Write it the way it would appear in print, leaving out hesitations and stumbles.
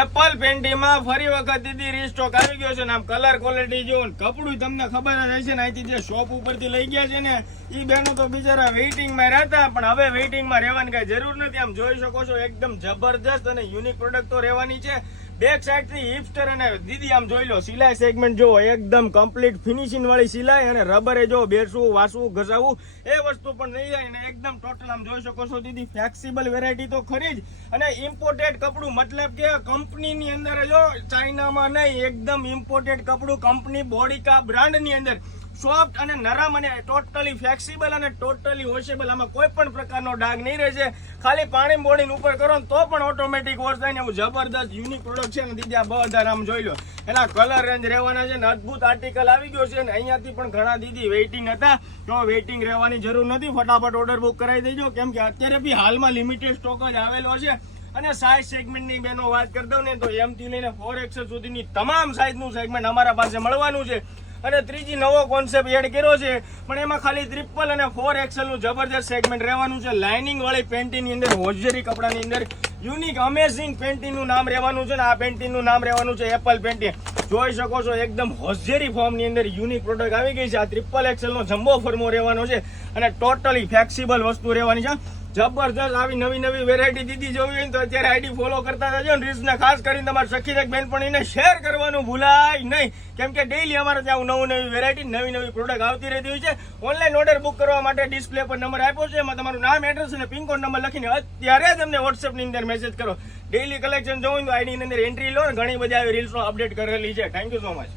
Apple પેન્ટીમાં ફરી વખત દીદી રીસ્ટોક આવી ગયો છે ને આમ કલર ક્વોલિટી જો કપડું તમને ખબર જ હશે ને અહીંથી જે શોપ ઉપરથી લઈ ગયા છે ને ઈ બેનો તો બિચારા વેઇટિંગમાં રહેતા પણ હવે વેઇટિંગમાં રહેવાની કઈ જરૂર નથી. આમ જોઈ શકો છો એકદમ જબરજસ્ત અને યુનિક પ્રોડક્ટ તો રહેવાની છે. બેક સાઈડ થી હિપસ્ટર અને દીદી આમ જોઈ લો સિલાઈ સેગમેન્ટ જો એકદમ કમ્પ્લીટ ફિનિશિંગ વાળી સિલાઈ અને રબરે જો બેસવું વાસવું ઘસાવવું એ વસ્તુ પણ નહીં જાય ને એકદમ ટોટલ આમ જોઈ શકો છો દીદી ફ્લેક્સિબલ વેરાયટી તો ખરી જ અને ઇમ્પોર્ટેડ કપડું મતલબ કે કંપનીની અંદર જો ચાઇનામાં નહીં એકદમ ઇમ્પોર્ટેડ કપડું કંપની બોડીકા બ્રાન્ડની અંદર સોફ્ટ અને નરમ અને ટોટલી ફ્લેક્સિબલ અને ટોટલી વોશેબલ. આમાં કોઈ પણ પ્રકારનો ડાઘ નહીં રહેશે. ખાલી પાણી બોડીને ઉપર કરો તો પણ ઓટોમેટિક વોશ થાય ને એવું જબરદસ્ત યુનિક પ્રોડક્ટ છે ને દીદી આ બધા નામ જોઈ લો. એના કલર રેન્જ રહેવાના છે ને અદભુત આર્ટિકલ આવી ગયો છે ને અહીંયાથી પણ ઘણા દીદી વેઇટિંગ હતા તો વેઇટિંગ રહેવાની જરૂર નથી. ફટાફટ ઓર્ડર બુક કરાવી દેજો કેમ કે અત્યારે બી હાલમાં લિમિટેડ સ્ટોક જ આવેલો છે. અને સાઇઝ સેગમેન્ટની બેનો વાત કરી દઉં ને તો M થી લઈને 4XL સુધીની તમામ સાઇઝનું સેગમેન્ટ અમારા પાસે મળવાનું છે. અને ત્રીજી નવો કોન્સેપ્ટ એડ કર્યો છે પણ એમાં ખાલી 3XL અને 4XL નું જબરજસ્ત સેગમેન્ટ રહેવાનું છે. લાઇનિંગ વાળી પેન્ટીની અંદર હોજરી કપડાની અંદર યુનિક અમેઝિંગ પેન્ટીનું નામ રહેવાનું છે ને આ પેન્ટીનું નામ રહેવાનું છે એપલ પેન્ટી. જોઈ શકો છો એકદમ હોજરી ફોર્મની અંદર યુનિક પ્રોડક્ટ આવી ગઈ છે. આ 3XL નો જમ્બો ફોર્મો રહેવાનો છે અને ટોટલી ફ્લેક્સિબલ વસ્તુ રહેવાની છે. જબરજસ્ત આવી નવી નવી વેરાયટી દીદી જોવી હોય તો અત્યારે આઈડી ફોલો કરતા જજો ને રીલ્સને ખાસ કરીને તમારા સખી બેનપણીને શેર કરવાનું ભૂલાય નહીં કેમ કે ડેઈલી અમારે ત્યાં નવી વેરાયટી નવી નવી પ્રોડક્ટ આવતી રહેતી હોય છે. ઓનલાઈન ઓર્ડર બુક કરવા માટે ડિસ્પ્લે પર નંબર આપ્યો છે એમાં તમારું નામ એડ્રેસ અને પિનકોડ નંબર લખીને અત્યારે જ અમને વોટ્સએપની અંદર મેસેજ કરો. ડેઈલી કલેક્શન જોવું તો આઈડી ની અંદર એન્ટ્રી લો ને ઘણી બધી આવી રીલ્સો અપડેટ કરેલી છે. Thank you so much.